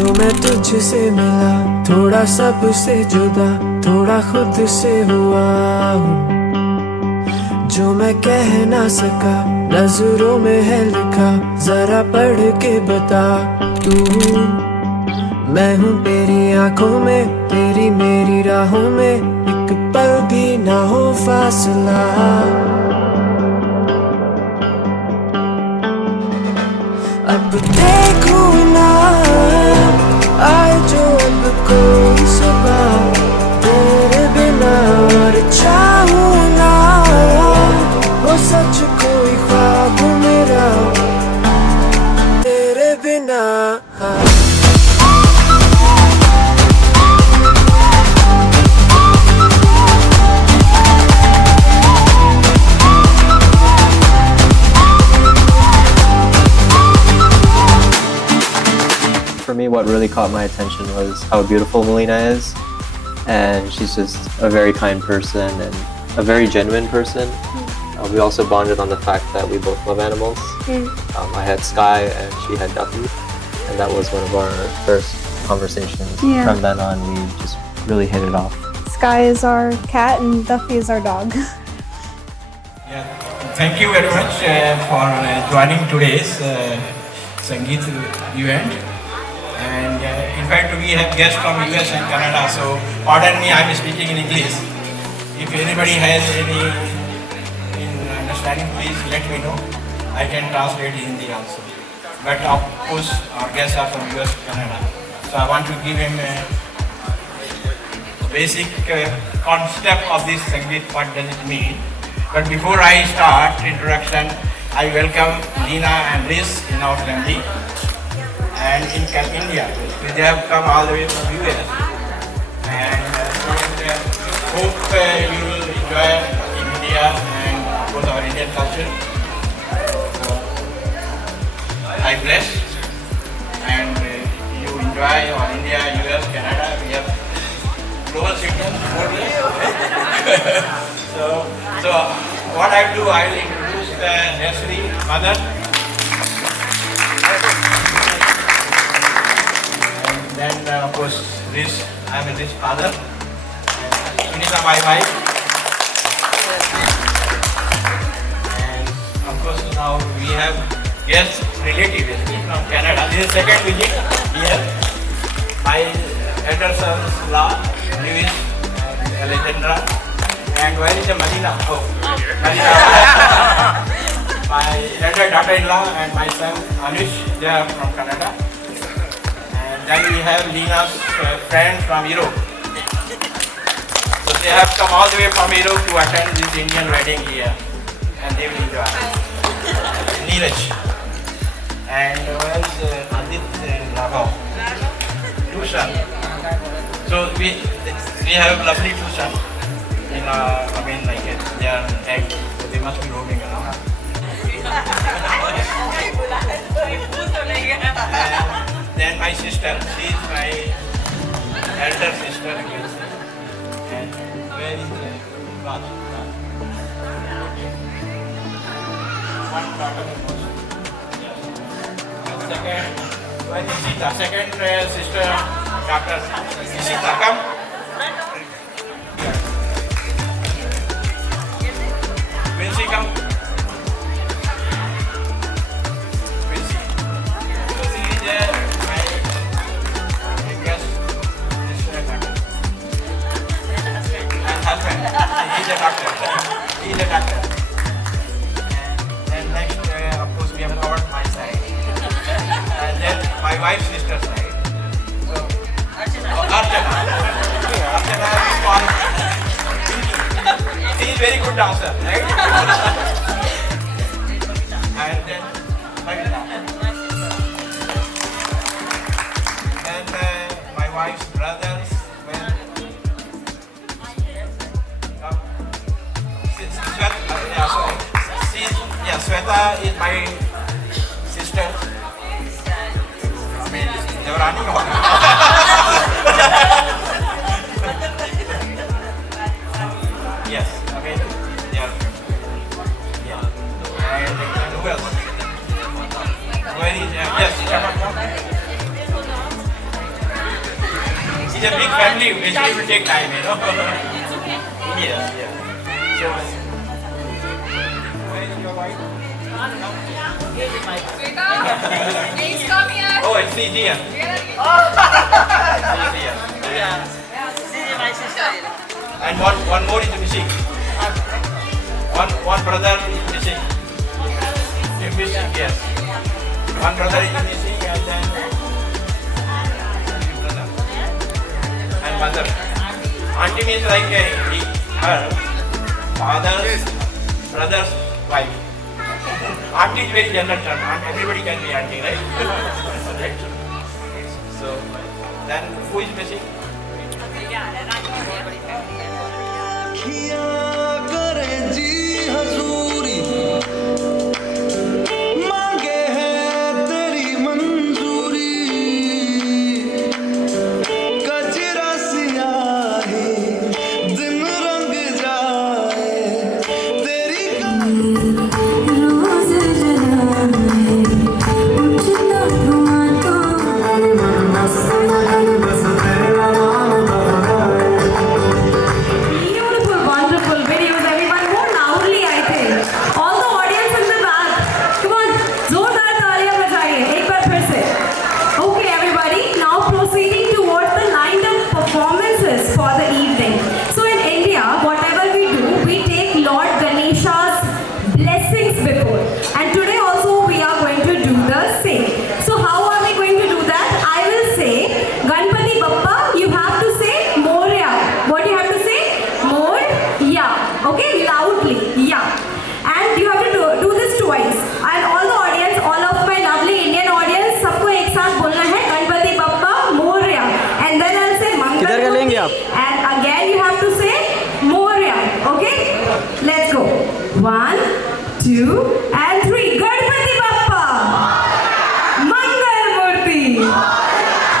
जो मैं तुझसे मिला, थोड़ा सबसे जुदा, थोड़ा खुद से हुआ हूँ। जो मैं कह ना सका, नजरों में है लिखा, जरा पढ़ के बता तू। मैं हूँ तेरी आंखों में, तेरी मेरी राहों में, एक पल भी ना हो फासला। अब देखूं ना आए जो अब कोई सुबह, तेरे बिना और चाहूं ना वो सच कोई ख्वाब मेरा तेरे बिना। For me, what really caught my attention was how beautiful Melina is, and she's just a very kind person and a very genuine person. We also bonded on the fact that we both love animals. I had Sky and she had Duffy, and that was one of our first conversations. Yeah. From then on, we just really hit it off. Sky is our cat and Duffy is our dog. Yeah. Thank you very much for joining today's Sangeet event. And in fact, we have guests from US and Canada, so pardon me, I'm speaking in English. If anybody has any understanding, please let me know. I can translate in Hindi also. But of course, our guests are from US and Canada, so I want to give him a basic concept of this Sangeet, what does it mean. But before I start introduction, I welcome Lina and Liz in our family. And in India, they have come all the way from US. And hope you will enjoy India and of course our Indian culture. I bless and you enjoy our India, US, Canada. We have global citizens, more or less. So what I do, I will introduce the nursery mother. Then of course Riz, I am Riz's father, and Sunita my wife, and of course now we have guests relatives from Canada. This is second visit here. My elder sons-in-law, Lewis and Alexandra, and where is Melina? Oh, Melina. My elder daughter-in-law and my son Anush, they are from Canada. Then we have Lina's friends from Europe. So they have come all the way from Europe to attend this Indian wedding here, and they will enjoy. Neeraj and where's Adit and Raghav? Two sons. So we have lovely two sons. I mean, like they are eggs, so they must be roaming around. Then my sister, she is my elder sister, you can say. And where is Raj? One daughter also. And second, where is Sita? Second sister, Dr. Sita, come. Will she come? He's a doctor. And then next, of course, we have covered my side. And then my wife's sister's side. So, Archana. Archana is called Pinky. She is very good dancer, right? And then Kavita. And my wife's brothers. Sweta is my sister. I mean, Devrani. Yes, okay. Yeah. And who else? Where is yes, It's a big family, basically it will take time, you know. Yes, yeah. So, where is your wife? Oh, it's here. And one more is missing. One brother is missing. He's missing, yes. One brother is missing and then brother. And mother. Auntie means like her father's brother's wife. Auntie is very general term. Everybody can be auntie, right? Right. So then who is missing? And again you have to say Moria. Okay? Let's go. 1, 2, and 3. Ganpati Bappa. Mangal Murti.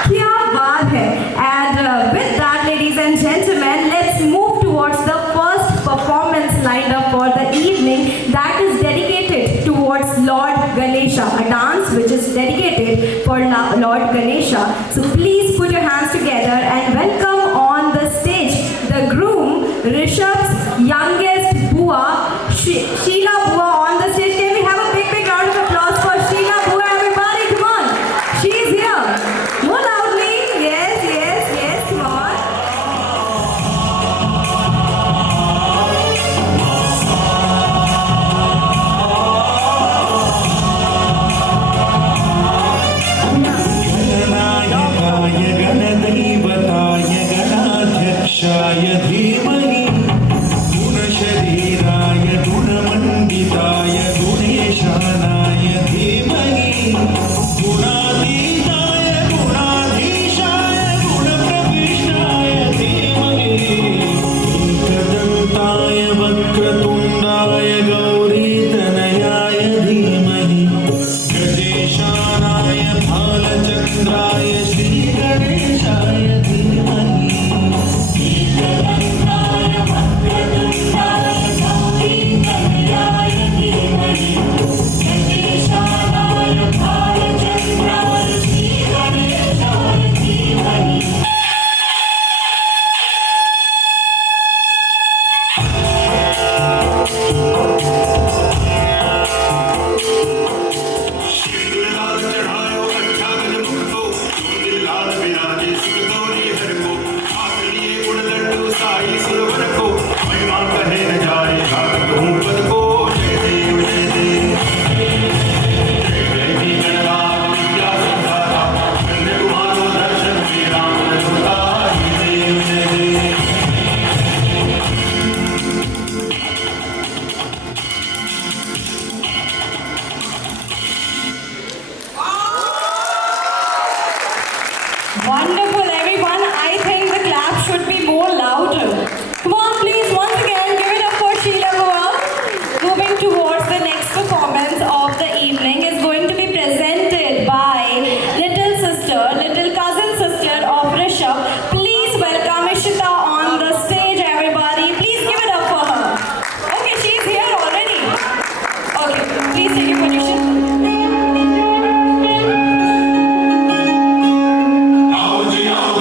Kya baat hai. And with that, ladies and gentlemen, let's move towards the first performance lined up for the evening, that is dedicated towards Lord Ganesha, a dance which is dedicated for Lord Ganesha. So please put your hands together and welcome on the stage the groom, Rishabh's youngest Bua, Sheila Bua on the stage. Can we have a big round of applause for Sheila Bua, everybody? Come on. She is here. More loudly. Yes, come on. गणाध्यक्षाय धीमहि गुणशरीराय गुणमण्डिताय गुणेशानाय धीमहि गुणातीताय गुणाधीशाय गुणप्रविष्टाय धीमहि एकदन्ताय वक्रतुण्डाय गौरीतनयाय धीमहि गजेशानाय भालचन्द्राय श्रीगणेशाय धीमहि Wonderful, everyone. I think the clap should be more louder. Come on, please, once again, give it up for Sheila Bua. Moving towards the next performance of the evening is going to be presented by little cousin sister of Rishabh. Please welcome Ishita on the stage, everybody. Please give it up for her. Okay, she's here already. Okay, please take your position. आओ जी आओ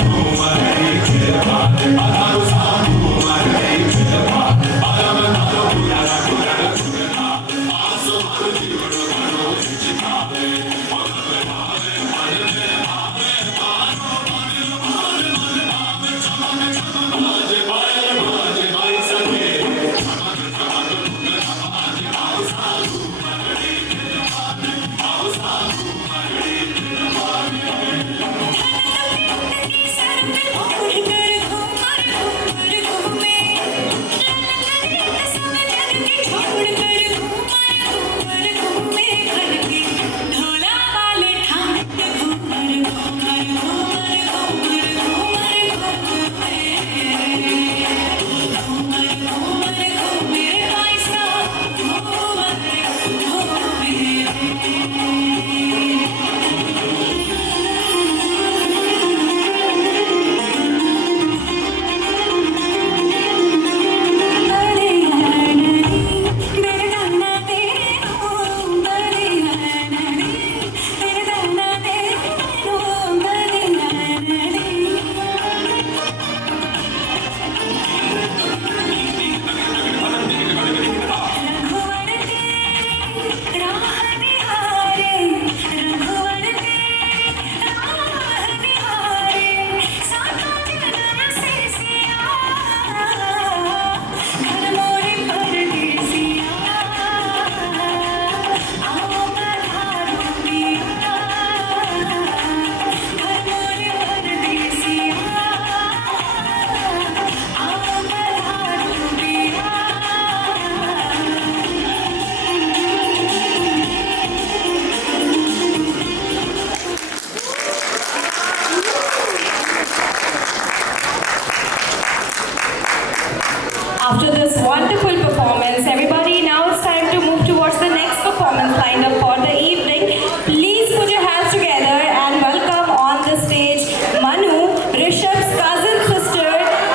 After this wonderful performance, everybody, now it's time to move towards the next performance lined up for the evening. Please put your hands together and welcome on the stage Manu, Rishabh's cousin sister,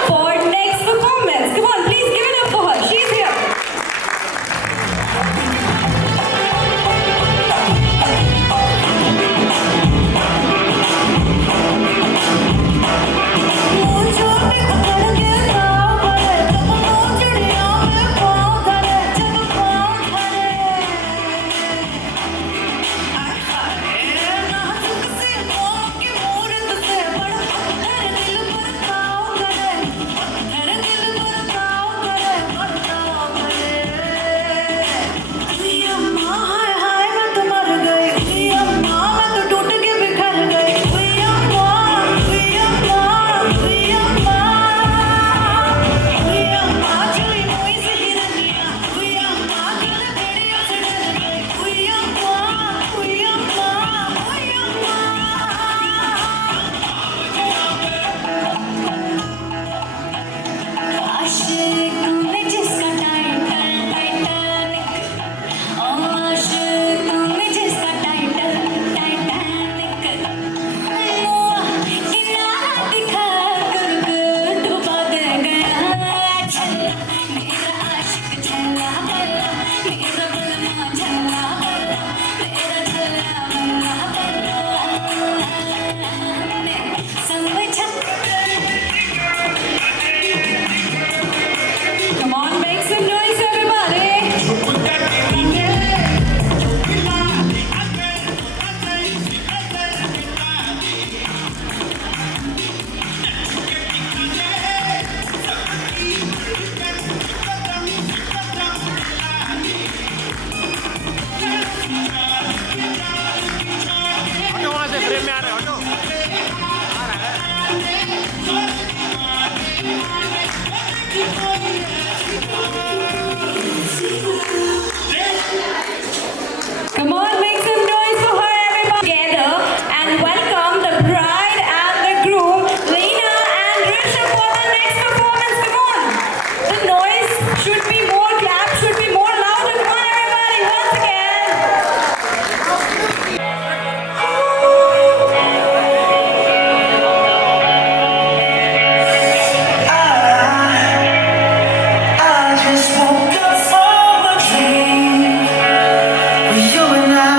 for next performance. Come on, please give it up for her. She's here. Come on, make some noise for her, everybody. Together and welcome the bride and the groom, Leena and Rishabh, for the next performance. Come on. The noise should be more, clap should be more louder. Come on, everybody, once again. I just woke up from a dream where you and I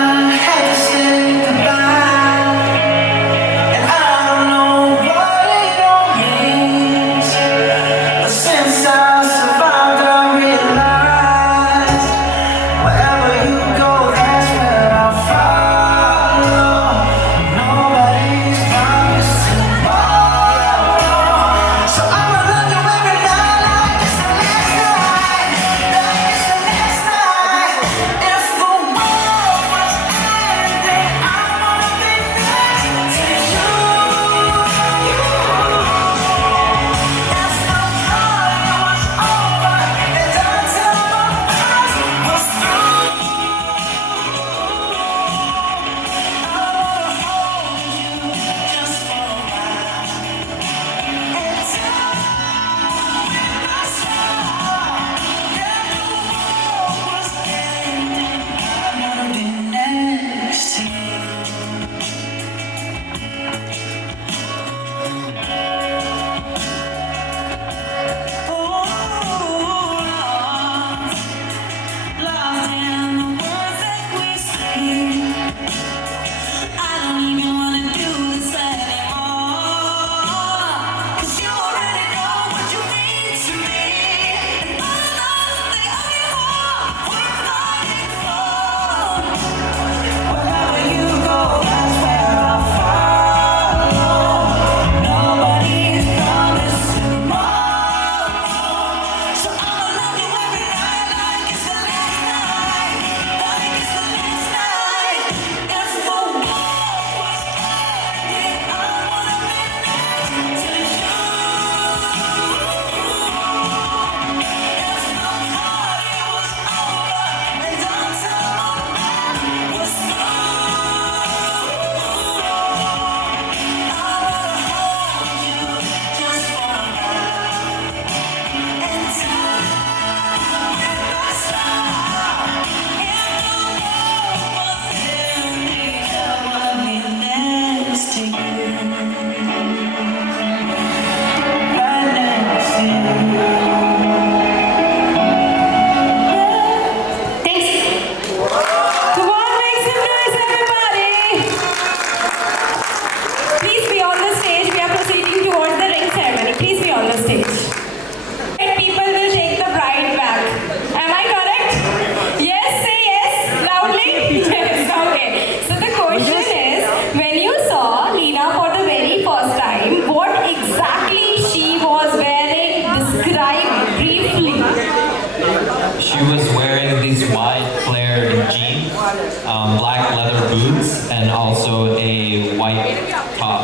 black leather boots, and also a white top.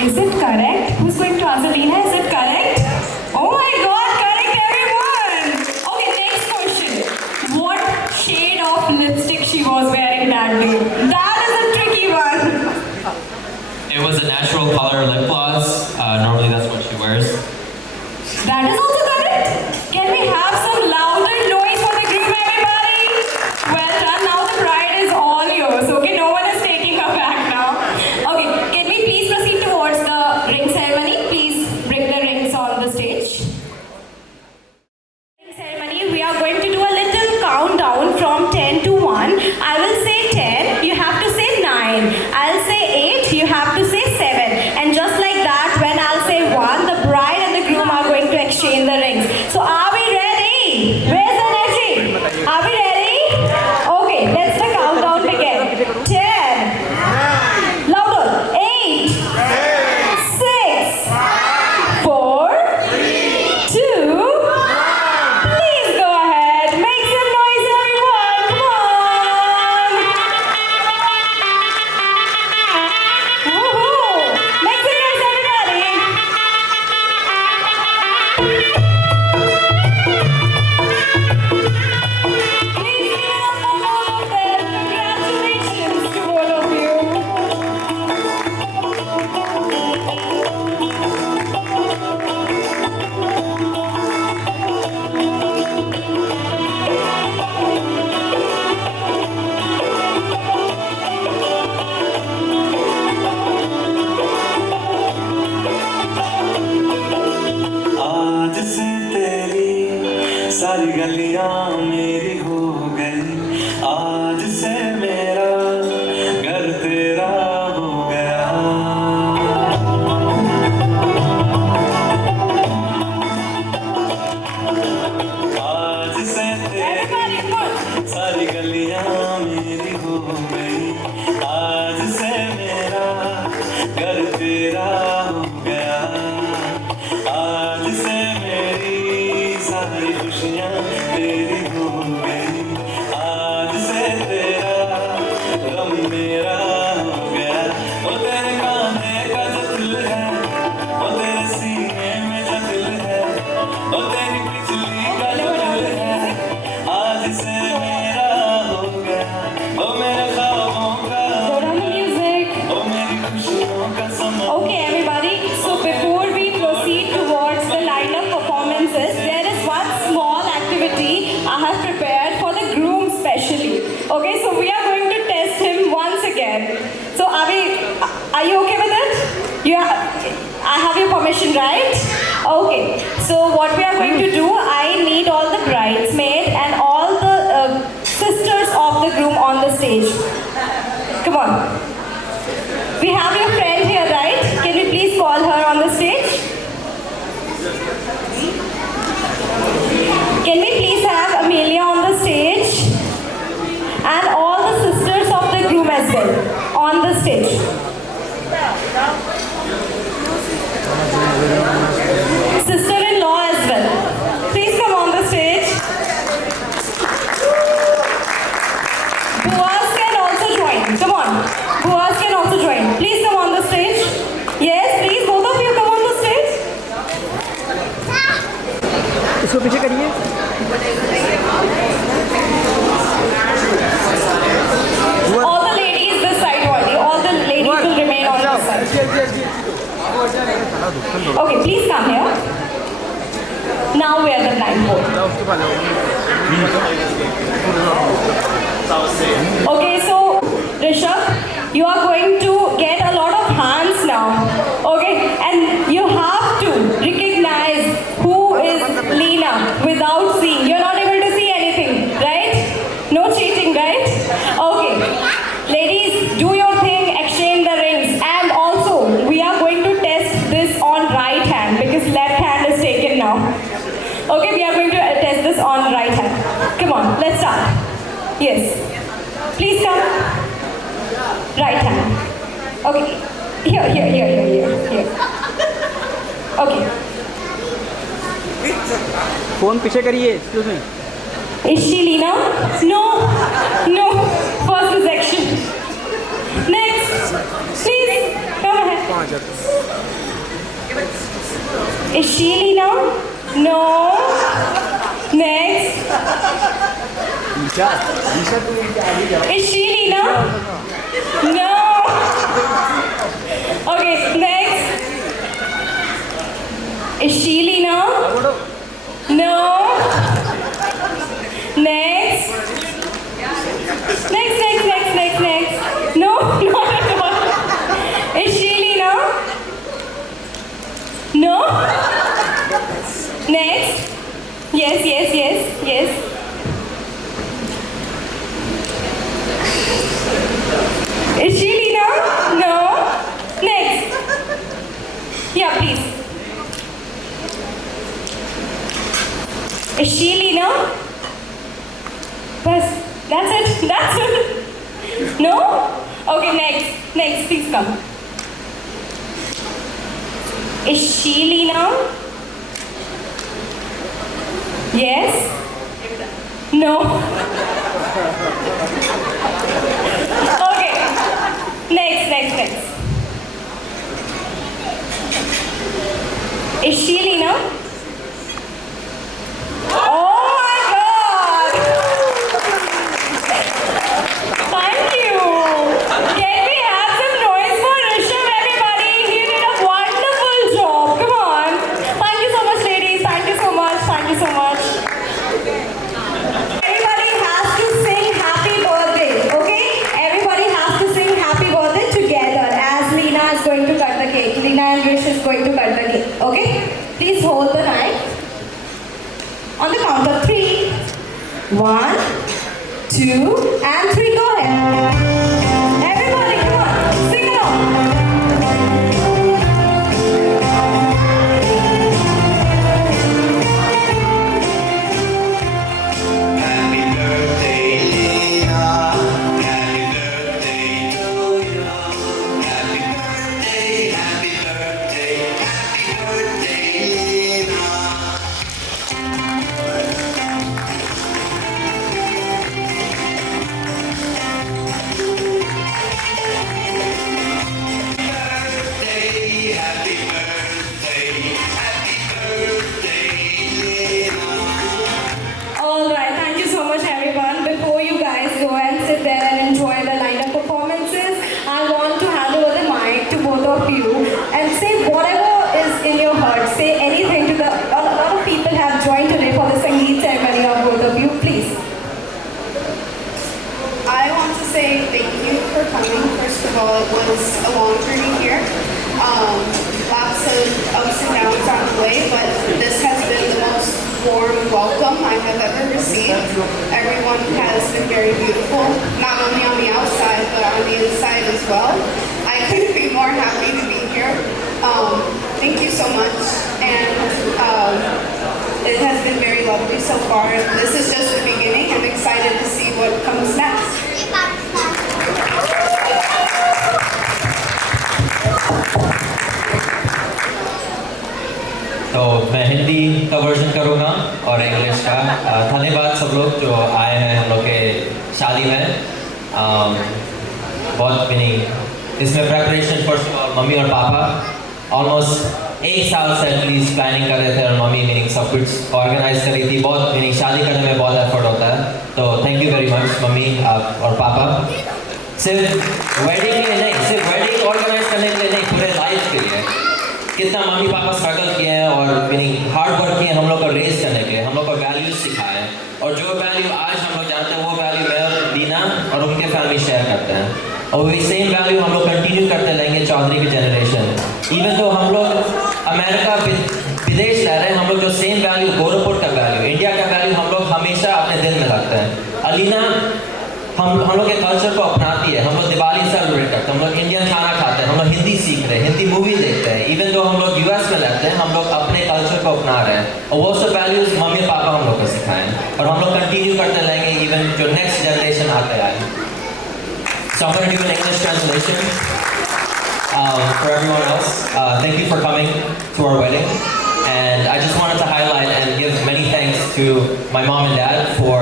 Is it correct? Who's going to answer? Lina, is it correct? Oh my god, correct everyone! Okay, next question. What shade of lipstick she was wearing that day? That is a tricky one. It was a natural color lip gloss. Normally that's what she wears. That is also correct. Can we have some louder noise for the groom, everybody? Well done. Now the bride is all yours. Okay, no one is taking her back now. Okay, can we please proceed towards the ring ceremony? Please bring the rings on the stage. Ring ceremony, we are going to do a little countdown from 10 to 1. I will say 10, you have to say 9. I'll say 8, you have to say 7. And just like that, when I'll say 1, the bride and the groom are going to exchange the rings. So are we ready? Where's the energy? Are we ready? Okay, let's the countdown begin. 10. Louder. 8. 6. 4. 2. Please go ahead. Make some noise, everyone. Come on. Woohoo. Make some noise, everybody. Please give it up for all of them. Congratulations to all of you. आज से तेरी सारी गलियां मेरी हो गई, आज से मेरा घर तेरा हो गया। आज से Everybody, तेरी good. सारी गलियां मेरी हो गई, आज से मेरा घर तेरा हो गया। आज से मेरी सारी खुशियाँ तेरी हो गई, आज से तेरा गम मेरा हो गया। वो तेरे कांधे का जो दिल है, वो तेरे सीने में जो दिल है, वो तेरी बिजली का जो दिल है, आज से मेरा हो गया। वो मेरे ख्वाबों का, Go down the music. वो मेरी खुशियों का समा। Okay, everybody. So before we proceed towards the line of performances, there is one small activity I have prepared for the groom specially. Okay, so we are going to test him once again. So are you okay with it? I have your permission, right? Okay. So what we are going to do, I need all the bridesmaids and all the sisters of the groom on the stage. Come on. We have your friend here, right? Can we please call her on the stage? Can we please have Amelia on the stage? And all the sisters of the groom as well on the stage. Sister-in-law as well. Please come on the stage. Boaz can also join. Come on. Boaz can also join. Please come on the stage. Yes, please, both of you come on the stage. इसको पीछे करिए। All the ladies this side only. All the ladies will remain on this side. Okay, please come here. Now we are the blindfold. Okay, so Rishabh, you are going to get a lot of hands now. Okay, and you have to recognize who is Leena without seeing. You're not able to see anything, right? No cheating, right? Okay, ladies, do your thing, exchange the rings, and also we are going to test this on right hand because left hand is taken now. Okay, we are going to test this on right hand. Come on, let's start. Yes. Please come. Right hand. Okay. Here. Okay. Phone पीछे करिए। Is she Leena? No. Is she Lina? No. Okay, next. Is she Lina? No. Next. Next. No, not at all. Is she Lina? No. Next. Yes. Is she Lina? No. Next. Yeah, please. Is she Lina? Bas, that's it. No? Okay, next, please come. Is she Lina? Yes? No? Okay. Next. Is she Lina? Oh my God! Thank you. Can we have some noise for Rishabh, everybody? He did a wonderful job. Come on. Thank you so much, ladies. Thank you so much. Everybody has to sing happy birthday, okay? Everybody has to sing happy birthday together as Lina is going to cut the cake. Lina and Rish is going to cut the cake, okay? Please hold the knife. On the count of 3. 1, 2, and 3. Go ahead. Everybody, come on. Sing along. Happy birthday, Lina. Happy birthday to you. Happy birthday, happy birthday, happy birthday, Lina. Happy birthday, Lina. All right, thank you so much, everyone. Before you guys go and sit there and enjoy the lineup performances, I want to hand over the mic to both of you and say whatever is in your heart. Say anything to a lot of people have joined today for the Sangeet ceremony of both of you. Please. I want to say thank you for coming. First of all, it was a long journey here. Lots of ups and downs on the way, but this has been the most warm welcome I have ever received. Everyone has been very beautiful, not only on the outside, but on the inside as well. I couldn't be more happy to be here. Thank you so much, and it has been very lovely so far. This is just the beginning. I'm excited to see what comes next. तो मैं हिंदी का version करूँगा और English का। धन्यवाद सब लोग जो आए हैं हम लोग के शादी में। बहुत इसमें प्रेपरेशन फर्स्ट मम्मी और पापा ऑलमोस्ट 1 साल से एटलीस्ट प्लानिंग कर रहे थे और मम्मी मीनिंग सब कुछ ऑर्गेनाइज करी थी। बहुत मीनिंग शादी करने में बहुत एफर्ट होता है, तो thank you very much mummy और पापा। सिर्फ वेडिंग के लिए नहीं, सिर्फ वेडिंग ऑर्गेनाइज करने के लिए नहीं, पूरे लाइफ के लिए कितना मम्मी पापा स्ट्रगल किए हैं और मीनिंग हार्ड वर्क किए हम लोग को रेज करने के लिए, हम लोग को वैल्यूज सिखाए हैं। और जो वैल्यू आज हम लोग जानते हैं वो वैल्यू मैं और लीना और उनके फैमिली शेयर करते हैं, और वही सेम वैल्यू हम लोग कंटिन्यू करते रहेंगे चौधरी की जनरेशन। इवन तो हम लोग अमेरिका विदेश रह रहे हैं, हम लोग जो सेम वैल्यू गोरखपुर का वैल्यू, इंडिया का वैल्यू हम लोग हमेशा अपने दिल में रखते हैं। अलीना हम लोग के कल्चर को अपनाती है, हम लोग दिवाली सेलिब्रेट करते हैं, हम लोग इंडियन खाना खाते हैं, हम लोग हिंदी सीख रहे हैं, हिंदी मूवी देखते हैं। इवन जो हम लोग यूएस में रहते हैं, हम लोग अपने कल्चर को अपना रहे हैं, और वो सब वैल्यूज मम्मी पापा हम लोग को सिखाएं और हम लोग कंटिन्यू करते रहेंगे इवन जो नेक्स्ट जनरेशन आते आए। So I'm going to do an English translation for everyone else. Thank you for coming to our wedding. And I just wanted to highlight and give many thanks to my mom and dad for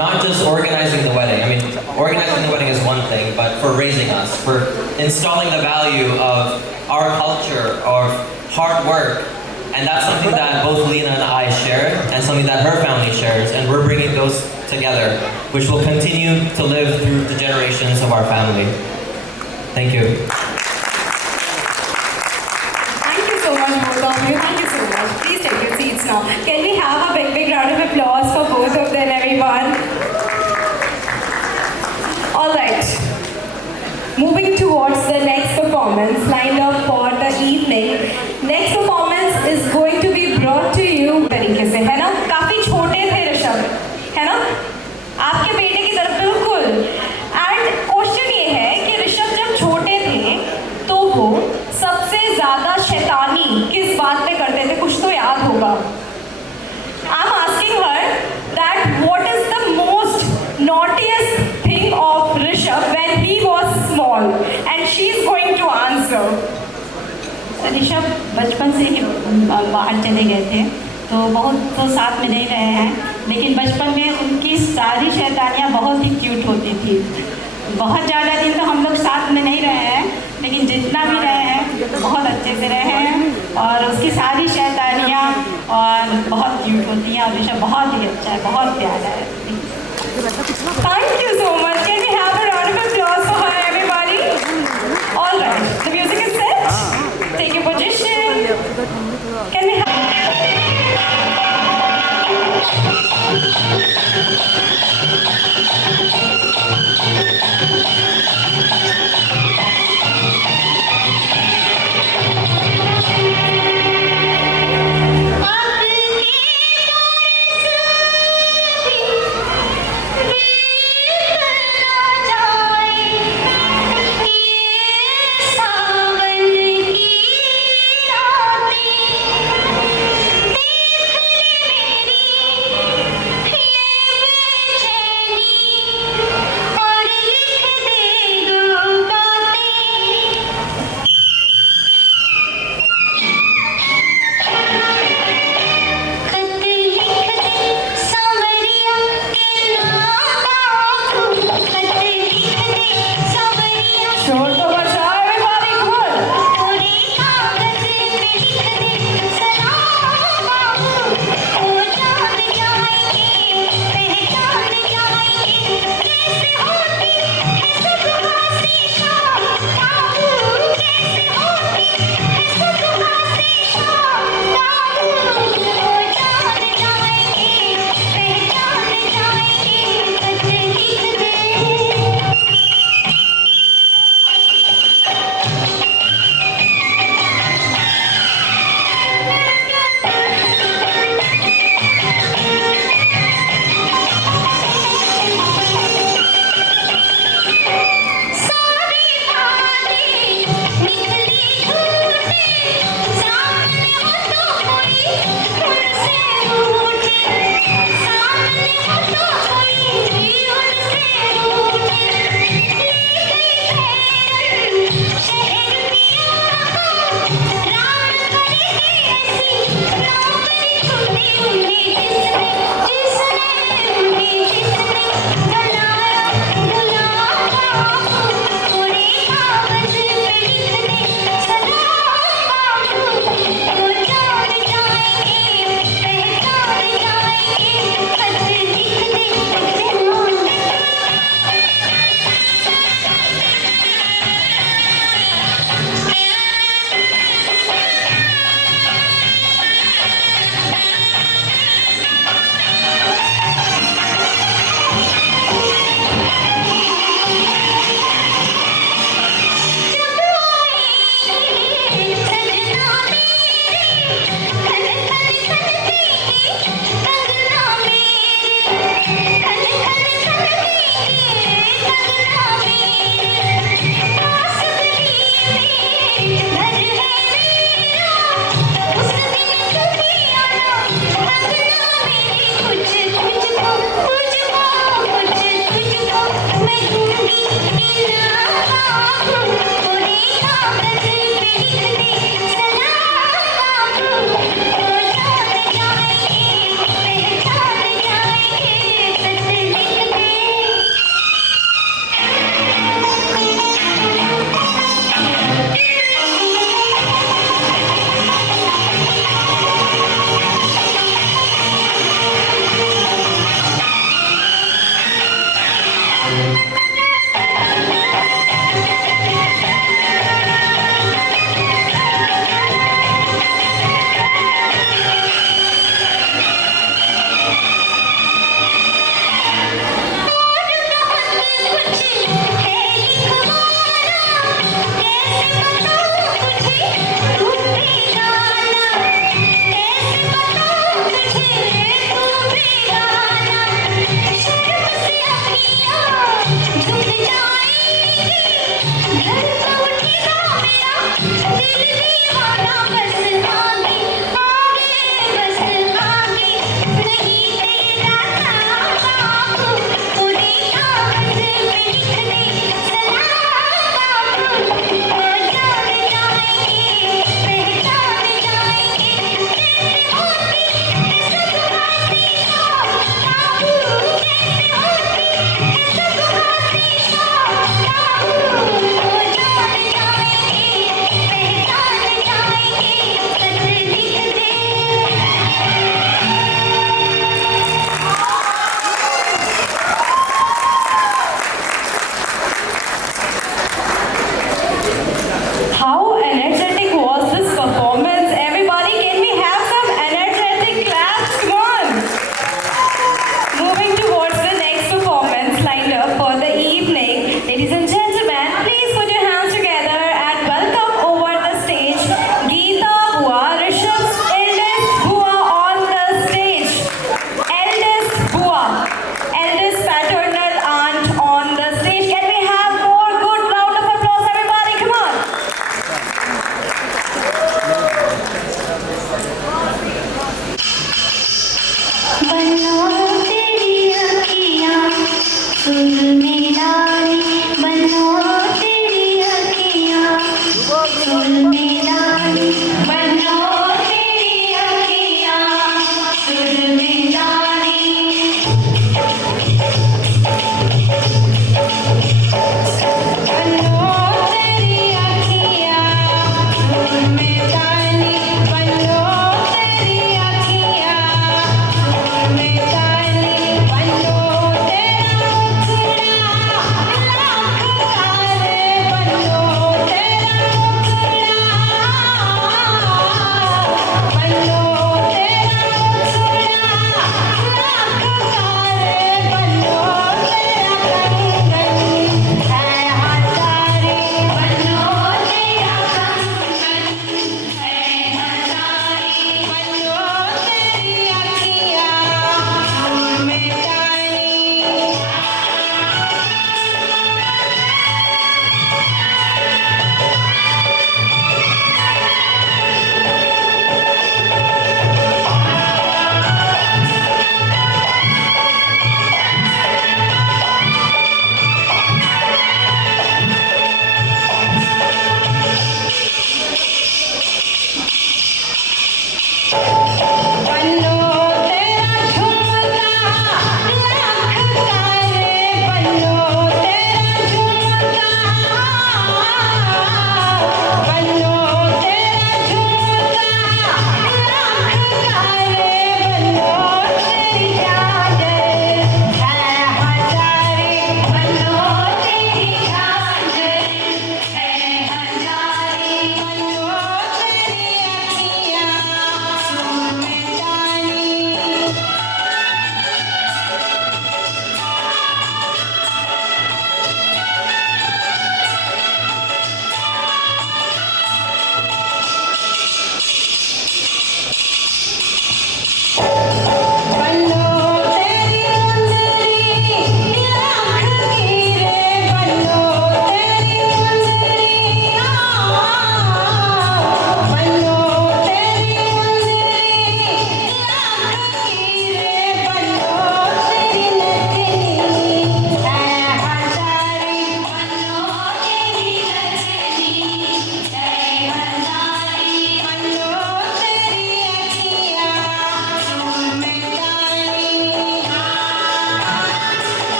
not just organizing the wedding. I mean, organizing the wedding is one thing, but for raising us, for installing the value of our culture, of hard work, And that's something that both Lena and I share, and something that her family shares, and we're bringing those together, which will continue to live through the generations of our family. Thank you. Thank you so much, both of you. Thank you so much. Please take your seats now. Can we have a big round of applause for both of them, everyone? All right. Moving towards the next performance lined up for the evening. Next performance is going to be brought to you तरीके से, है ना? काफी छोटे थे ऋषभ, है ना? आपके बेटे की तरफ बिल्कुल. And क्वेश्चन ये है कि ऋषभ जब छोटे थे तो वो सबसे ज्यादा शैतानी किस बात पे करते थे? कुछ तो याद होगा. I'm asking her that what is the most naughtiest thing of Rishabh when he was small, and she is going to answer. Rishabh बचपन से ही बाहर चले गए थे, तो बहुत तो साथ में नहीं रहे हैं, लेकिन बचपन में उनकी सारी शैतानियाँ बहुत ही क्यूट होती थी. बहुत ज़्यादा दिन तो हम लोग साथ में नहीं रहे हैं, लेकिन जितना भी रहे हैं बहुत अच्छे से रहे हैं, और उसकी सारी शैतानियाँ और बहुत क्यूट होती हैं, और ऋषभ बहुत ही अच्छा है, बहुत प्यारा है. Thank you so much. Can we have a round of applause for her, everybody? All right. The music is set. Take your position. Can we have...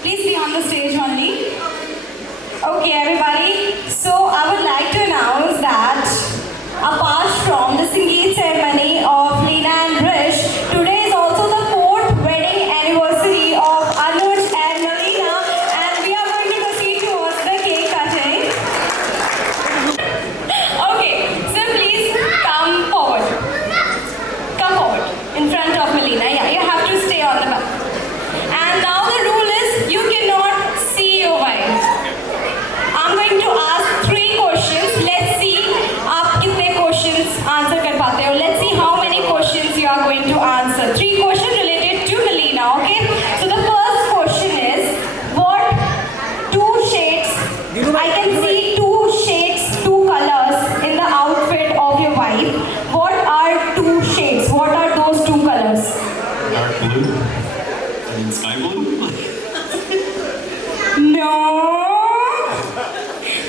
Please be on the stage only. Okay, everybody. So I would like to announce that apart from the Sangeet ceremony of Leena and Rish, today is also the 4th wedding anniversary of Anuj and Naleena, and we are going to proceed towards the cake cutting. Okay, so please come forward. Come forward in front of Naleena. Yeah, you have to stay on the back. And now the rule is you cannot see your wife. I'm going to ask 3 questions. Let's see आप कितने questions answer कर पाते हो. Let's see how many questions you are going to answer. 3 questions related to Naleena. Okay. So the first question is, what 2 shades? I can see 2 shades, 2 colors in the outfit of your wife. What are 2 shades? What are those 2 colors? Dark blue and sky blue. No.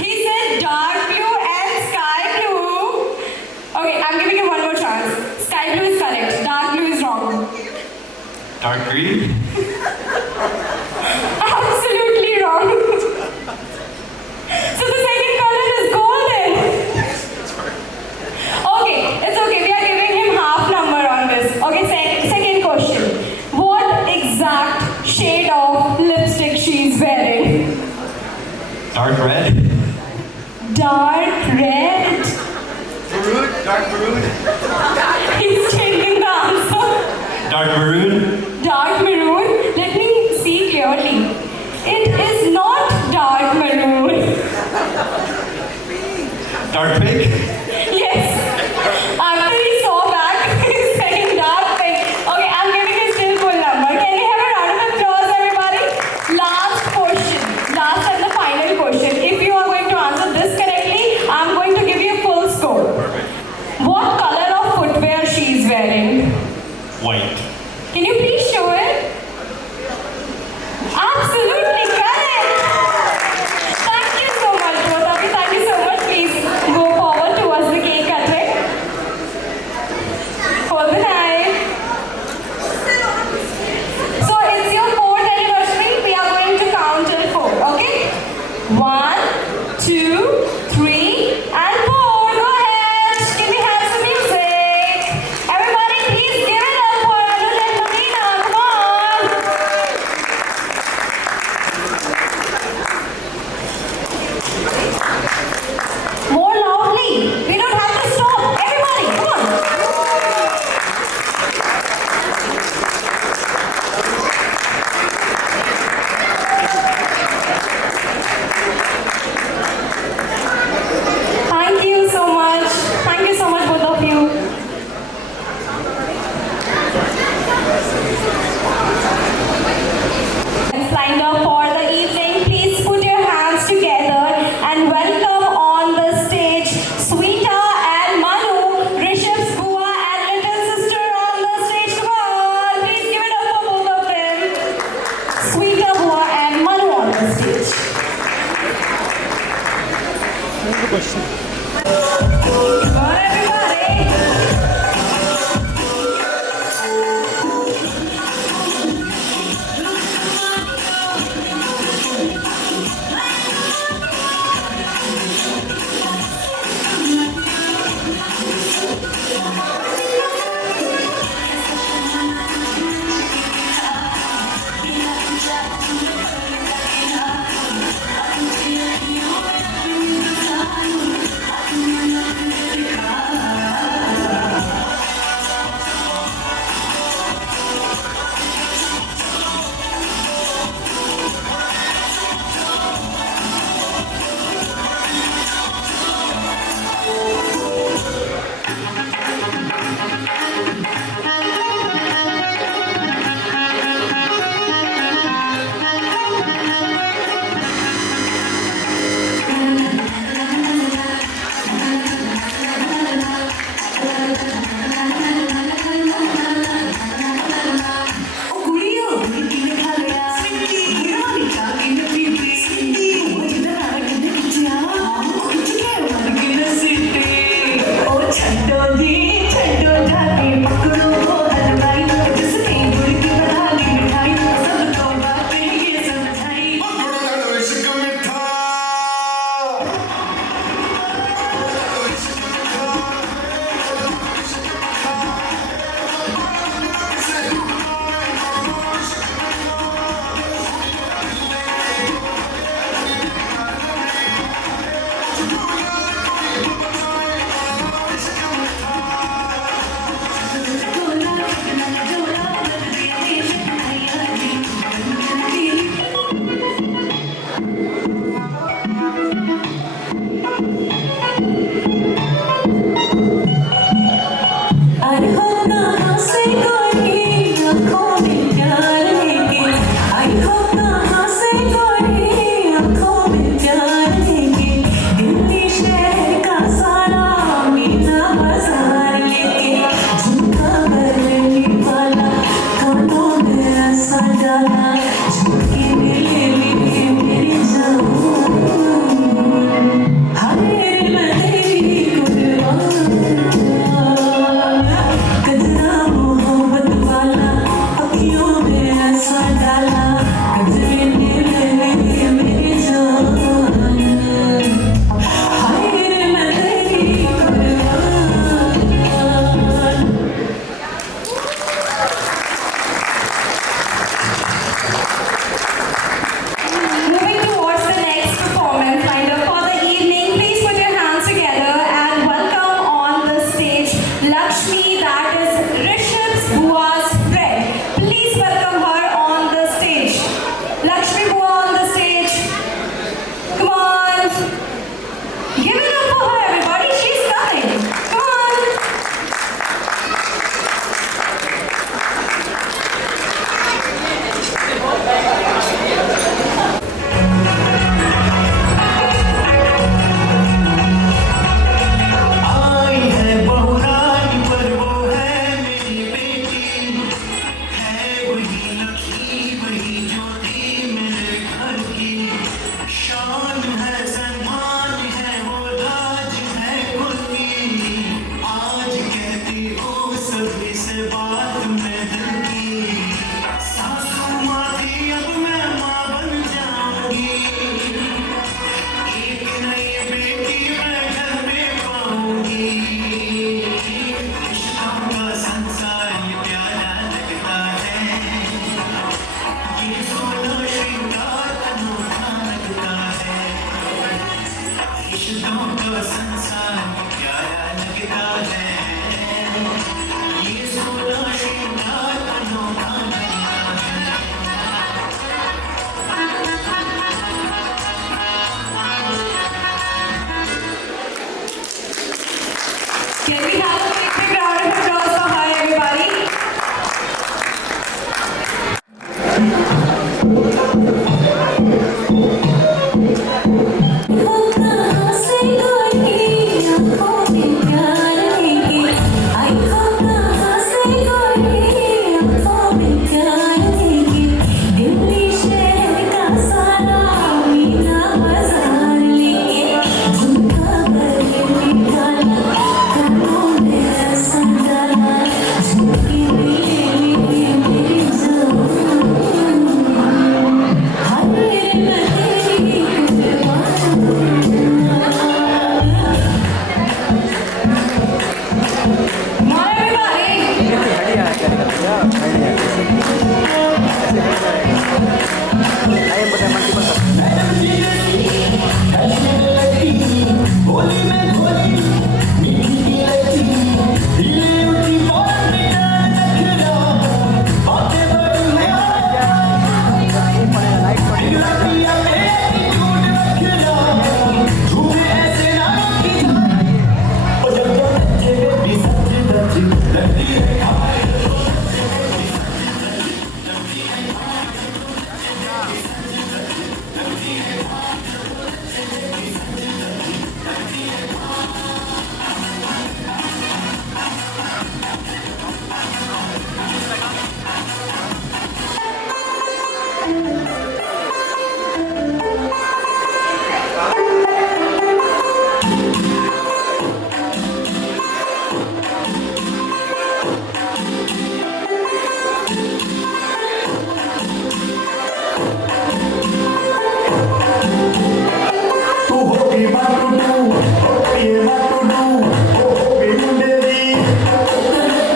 He said dark blue and sky blue. Okay, I'm giving you one more chance. Sky blue is correct. Dark blue is wrong. Dark green. Absolutely wrong. So the second color is golden. Okay, it's okay. We are giving him half number on this. Okay, second question. What exact shade of lipstick she is wearing? Dark red. Dark red. Maroon, dark maroon. He's changing the answer. Dark maroon. Dark maroon. Let me see clearly. It is not dark maroon. Dark pink. Yes. After he saw back, he's saying dark pink. Okay, I'm giving you still full number. Can you have a round of applause, everybody? Last question. Last and the final question. If you are going to answer this correctly, I'm going to give you full score. What color of footwear she is wearing? White. Can you please show it? Absolutely correct. Thank you so much, both of you. Thank you so much. Please go forward. डाला झुमके मेरे मेरी जान हाय मैं तेरी कुर्बान कजरा मोहब्बत वाला अखियों में ऐसा डाला कजरे मेरे मेरी जान हाय मैं तेरी कुर्बान Moving towards the next performance lineup for the evening, please put your hands together and welcome on the stage Lakshmi, that is Rishabh's Bua's friend. Please welcome her on the stage. Lakshmi Bua on the stage. Come on. Give it up for her, everybody. She's coming. Come on. आई है बहुरानी पर वो है मेरी बेटी है वही लक्ष्मी वही ज्योति मेरे घर की शान है सम्मान है वो राज है खुदी आज कहती हो सभी से बात में दिल की सासू माँ थी अब मैं माँ बन जाऊंगी एक नई बेटी मैं घर में पाऊंगी रिश्तों का संसार ये प्यारा लगता है ये सोना श्रृंगार अनोखा लगता है रिश्तों का संसार ये प्यारा लगता है ये सोना श्रृंगार अनोखा लगता है Can we have a big round of applause for her, everybody? वो कहाँ से कोई आँखों में प्यार लेके आई वो कहाँ से कोई आँखों में प्यार लेके दिल्ली शहर का सारा मीना बाजार लेके झुमका करके निकाला कदमों में ऐसा डाला झुमके मेरी जान हाय मैं तेरी कुर्बान Come on, everybody.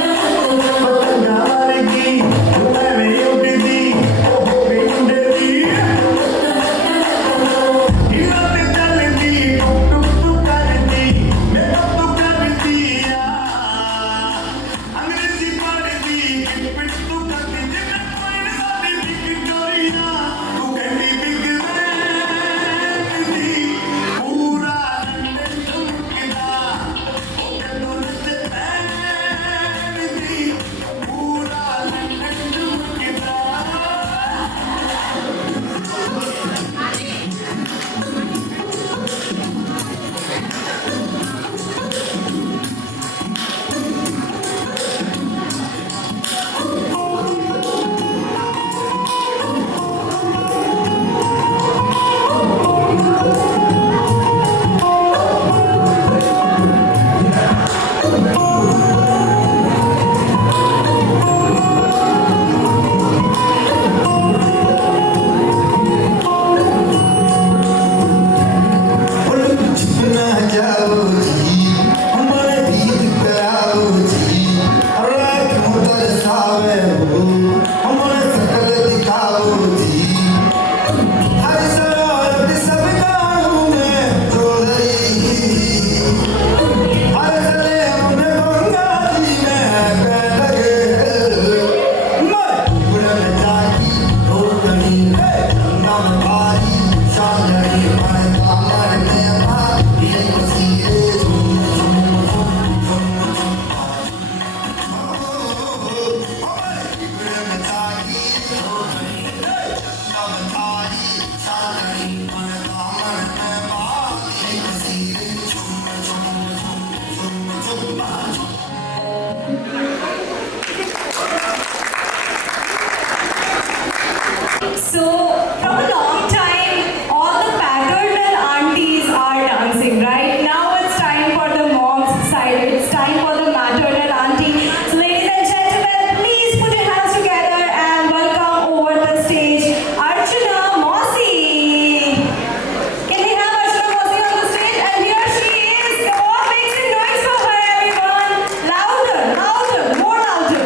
पतंगा वाली की मैं भी उड़ती So, from a long time, all the paternal aunties are dancing, right? Now it's time for the mom's side. It's time for the maternal auntie. So, ladies and gentlemen, please put your hands together and welcome over the stage Archana Mosi. Can we have Archana Mosi on the stage? And here she is. Come on, make some noise for her, everyone. Louder, louder, more louder.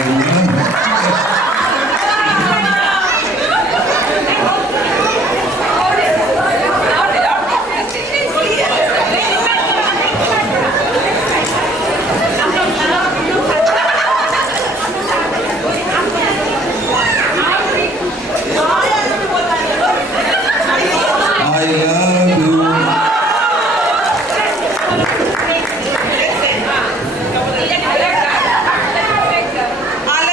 I love you. I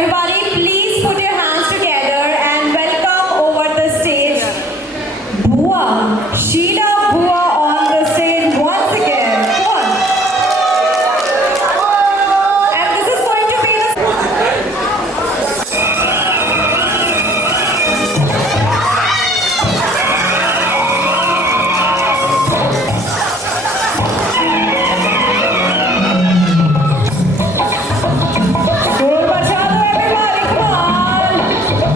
everybody, please put your hands together and welcome over the stage Bhua, Sheila Bhua on the stage once again. Come on. And this is going to be the Sur Machado, everybody, come on.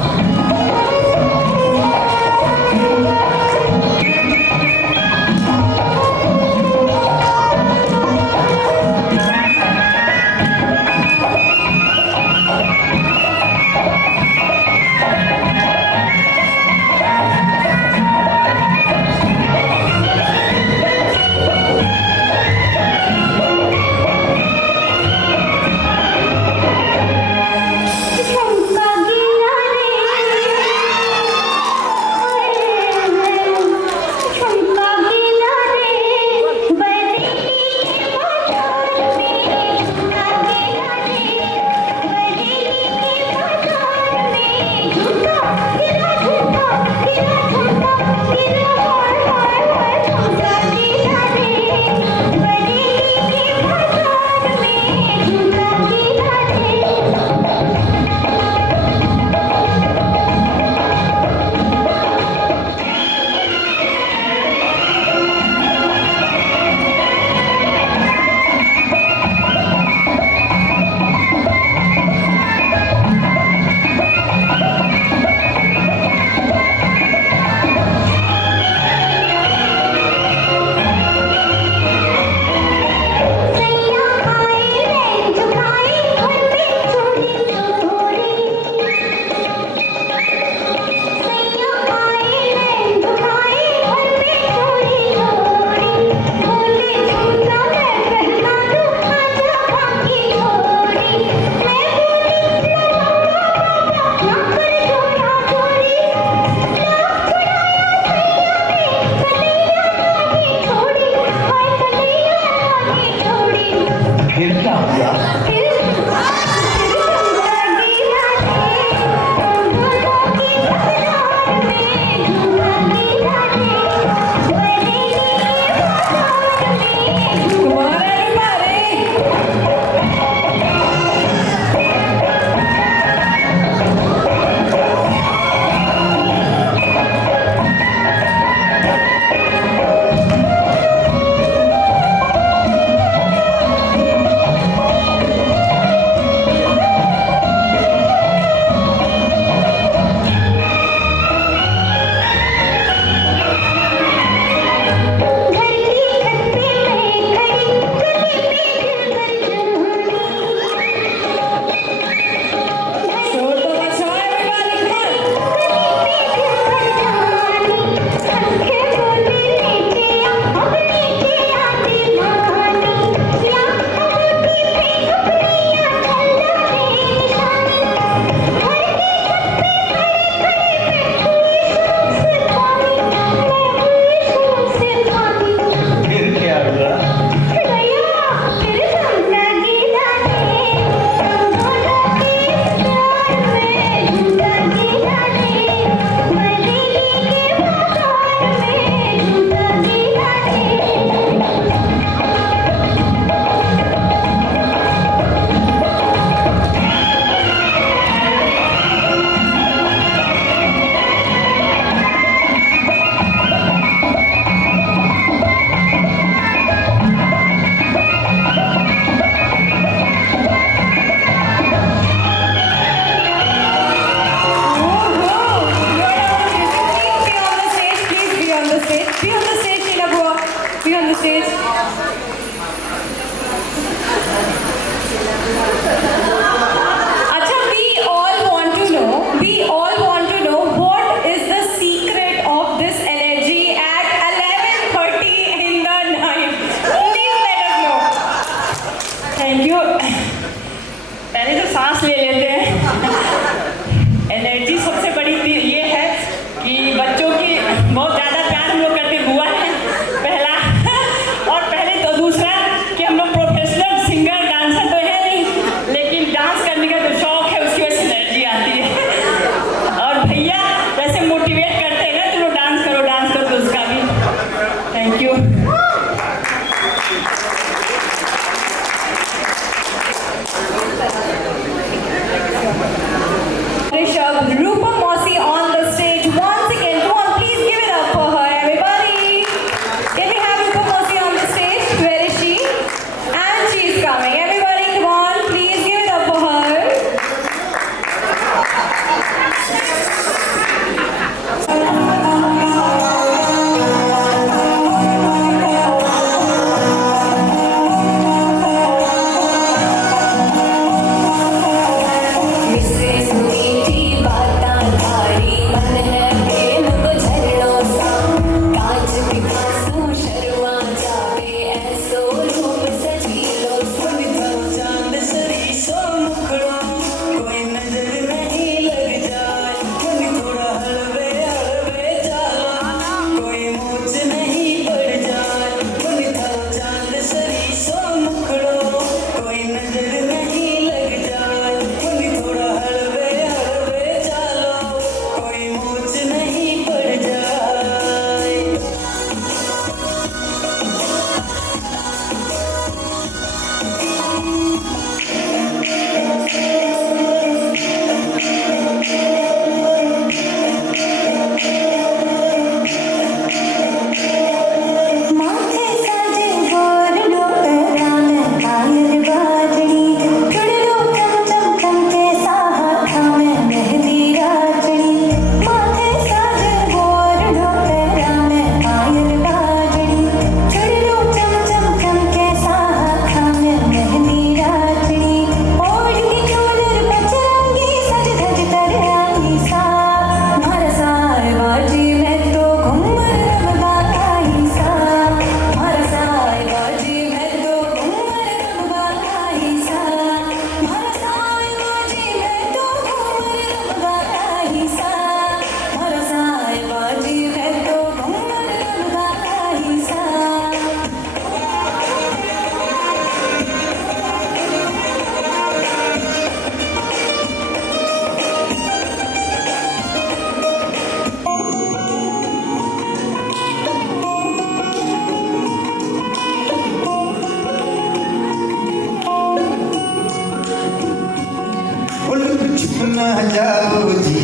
न जाओ जी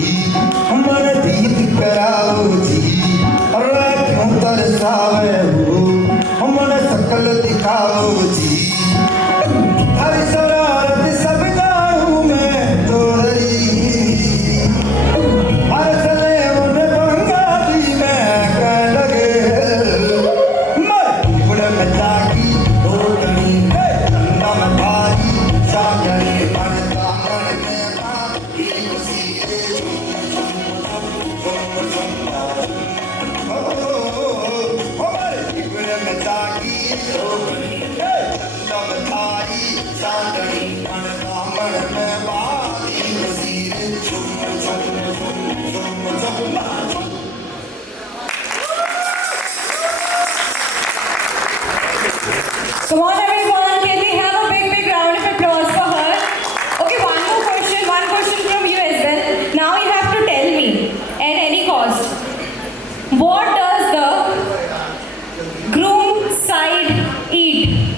मन दीद कराओ जी क्यों तरसावे हो मन सकल दिखाओ जी हर शरारत सब जानू मैं तोरी हर सले मन बंगाली में कह लगे मर बुढ़ में जागी रोटनी चंदा में भारी चाकरी मन दामन में भारी Come on, everyone. Can we have a big round of applause for her? Okay, one question from you as well. Now you have to tell me, at any cost, what does the groom side eat?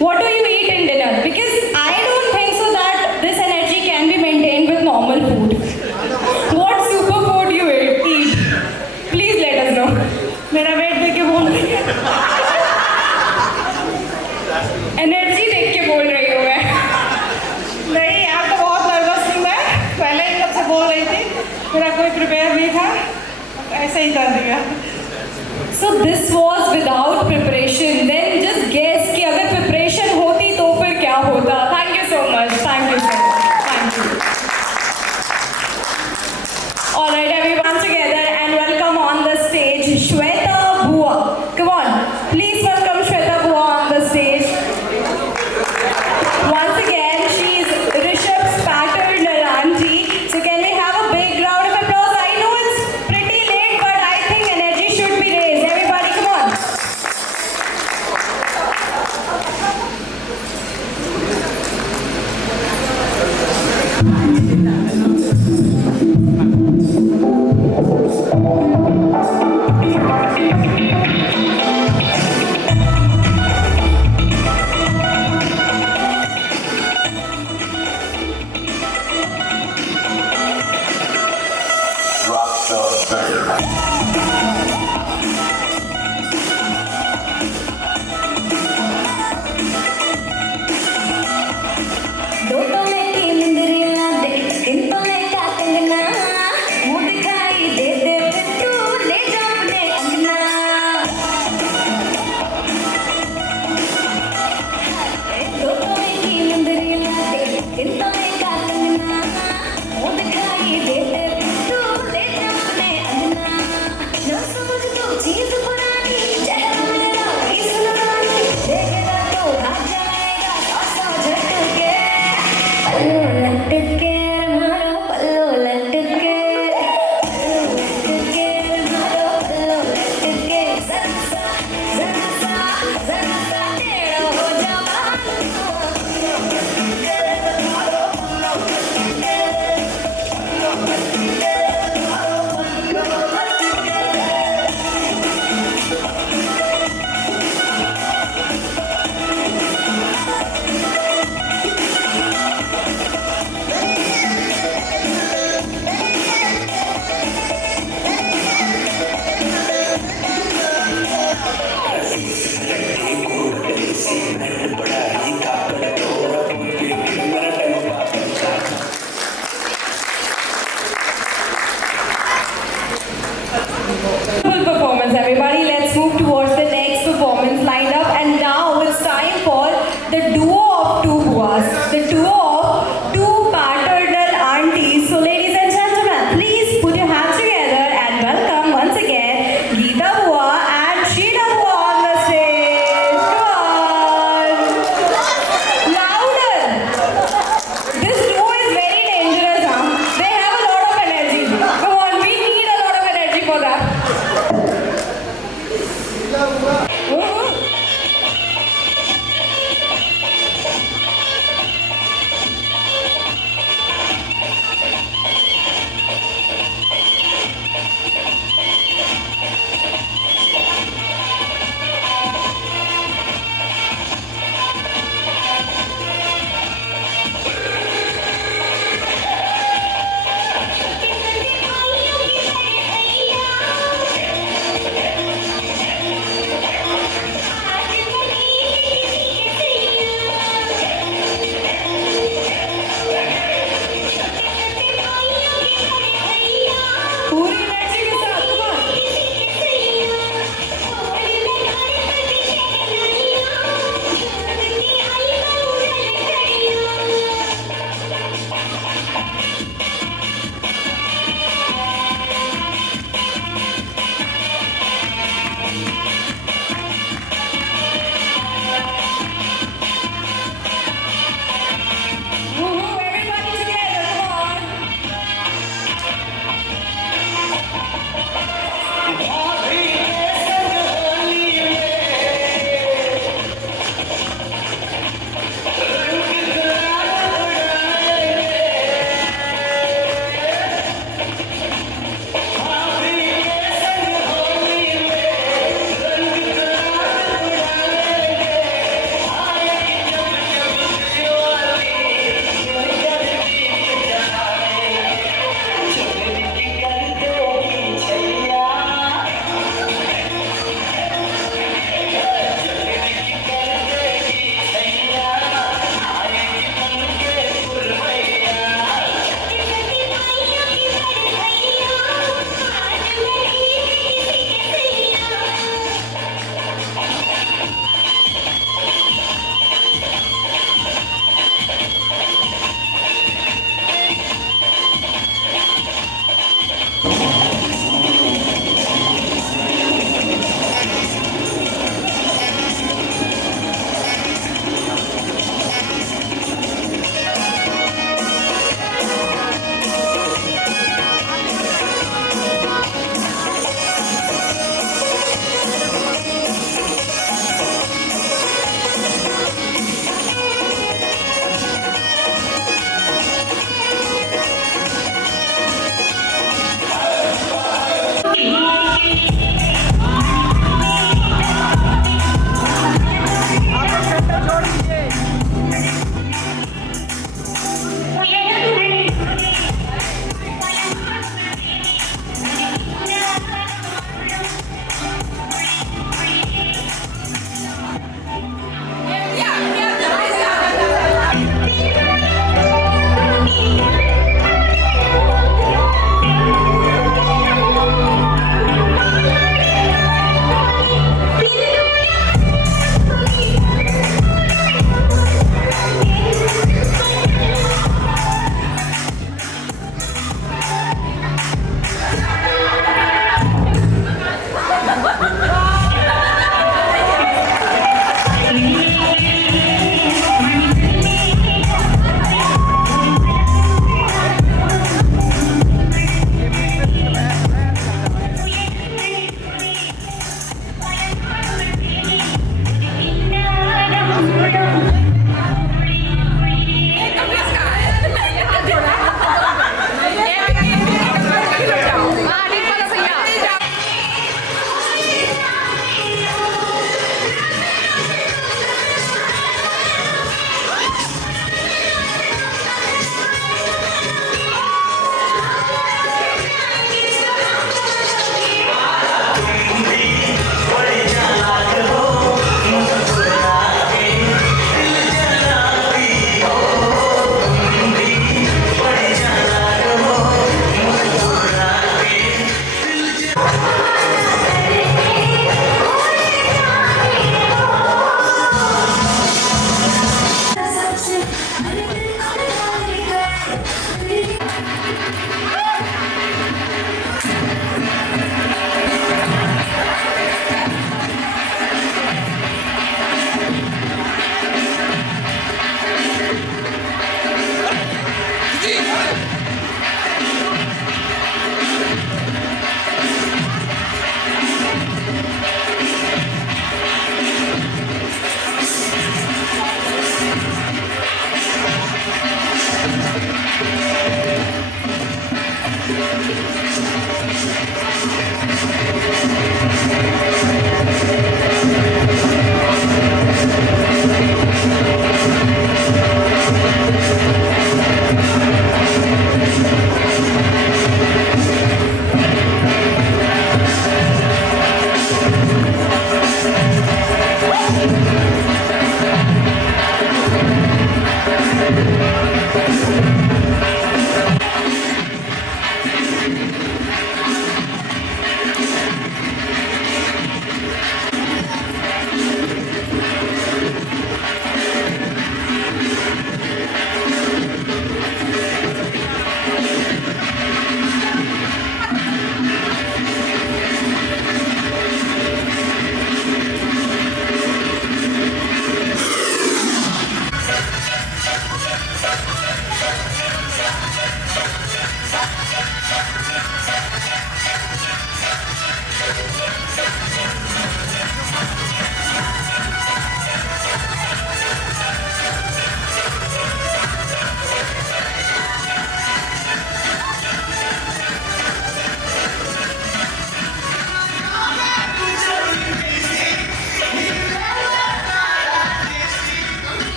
What do you eat in dinner? Because I don't think so that this energy can be maintained with normal food. What superfood you eat? Please let us know. मेरा wait देख के बोल रही है energy देख के बोल रही हूँ मैं नहीं यार तो बहुत नर्वस थी मैं पहले ही सबसे बोल रही थी मेरा कोई प्रिपेयर नहीं था ऐसे ही कर दिया so this was without preparation then just guess कि अगर प्रिपरेशन होती तो फिर क्या होता thank you so much thank you Alright everyone together and welcome on the stage Shweta Bua. Come on, please welcome Shweta Bua on the stage. Once again, she is Rishabh's patterned auntie. So can we have a big round of applause? I know it's pretty late, but I think energy should be raised. Everybody, come on.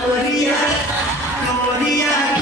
Gloria, Gloria.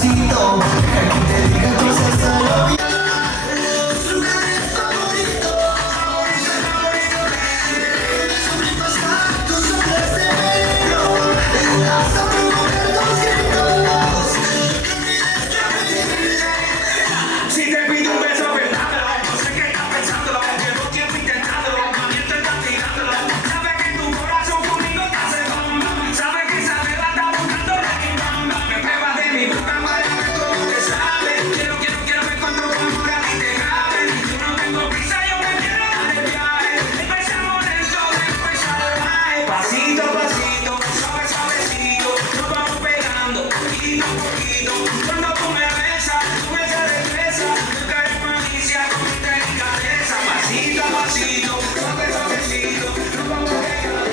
despacito, que te diga cosas al oído. Los lugares favoritos, sus ricos tacos, sus de negro, hasta provocar tus gritos. Si te pido un beso, pensándolo, yo sé que estás pensándolo, llevo tiempo intentándolo, también te estás tirándolo. Sabes que tu corazón conmigo te hace bom, sabes que esa beba está buscando la bam. Me pruebas de mi boca para ver cómo te sabe. Quiero ver cuánto tu amor a ti te cabe. Yo no tengo prisa, yo me quiero dar el viaje. Empezamos lento, después salvaje. Pasito a pasito, suave suavecito, nos vamos pegando poquito a poquito. Cuando tú me besas, tú me destreza. Nunca es malicia con mi delicadeza. Pasito a pasito, suave suavecito, nos vamos pegando.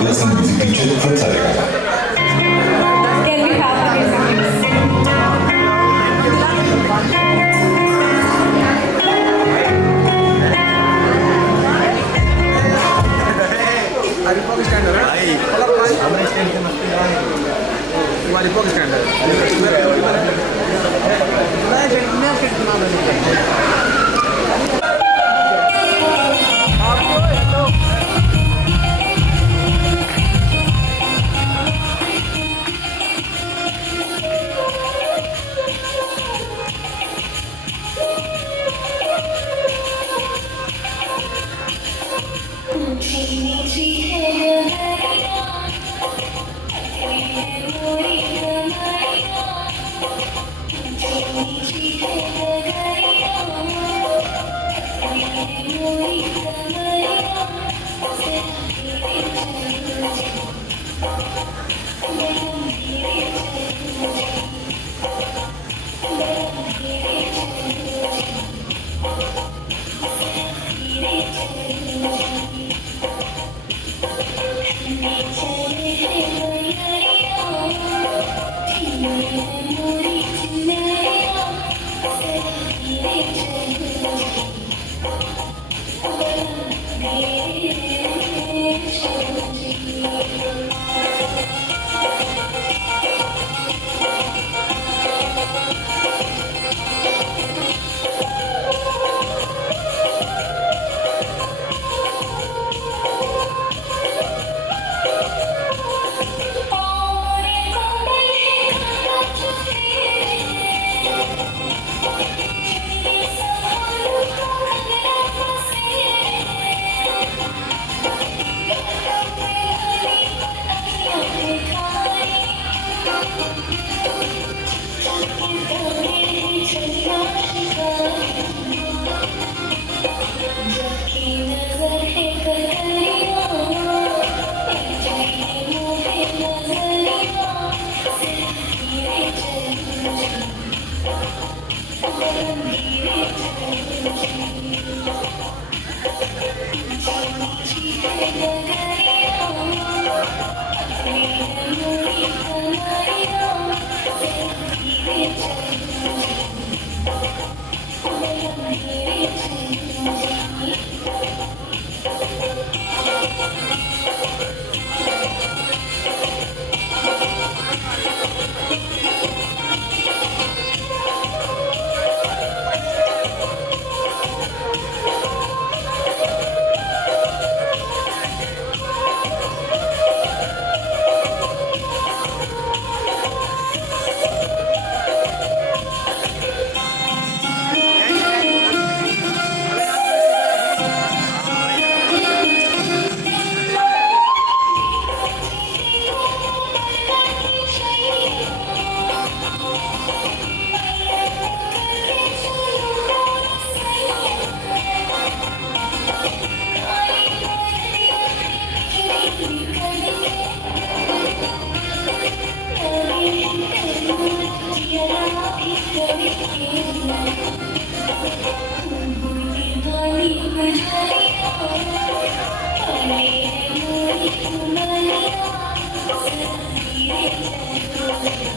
Listen to Future verteidigen. Can we have a music, Please, come closer.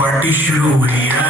Party शुरू हो गई है।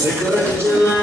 Cigarette जला